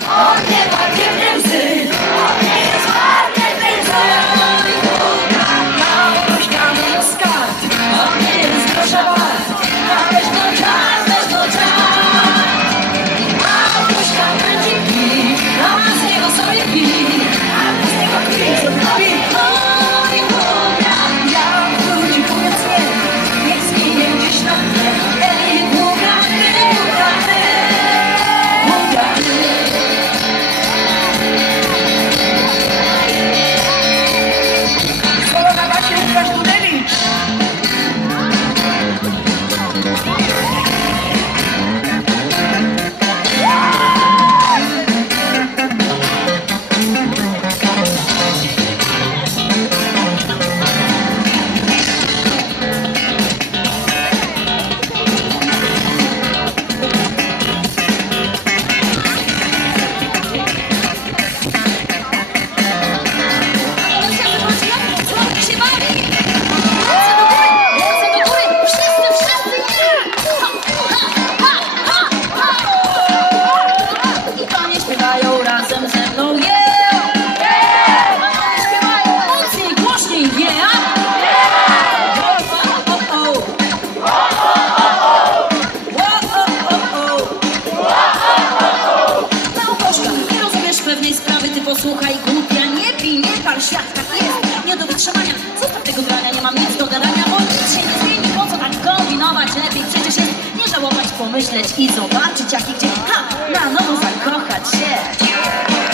Oh never give ty posłuchaj głupia Nie pij, nie pal, świat tak jest. Nie do wytrzymania, zostaw tego grania Nie mam nic do gadania, bo nic się nie zmieni Po co tak kombinować, lepiej przecież jest Nie żałować, pomyśleć i zobaczyć jak i gdzie. Ha, na nowo zakochać się.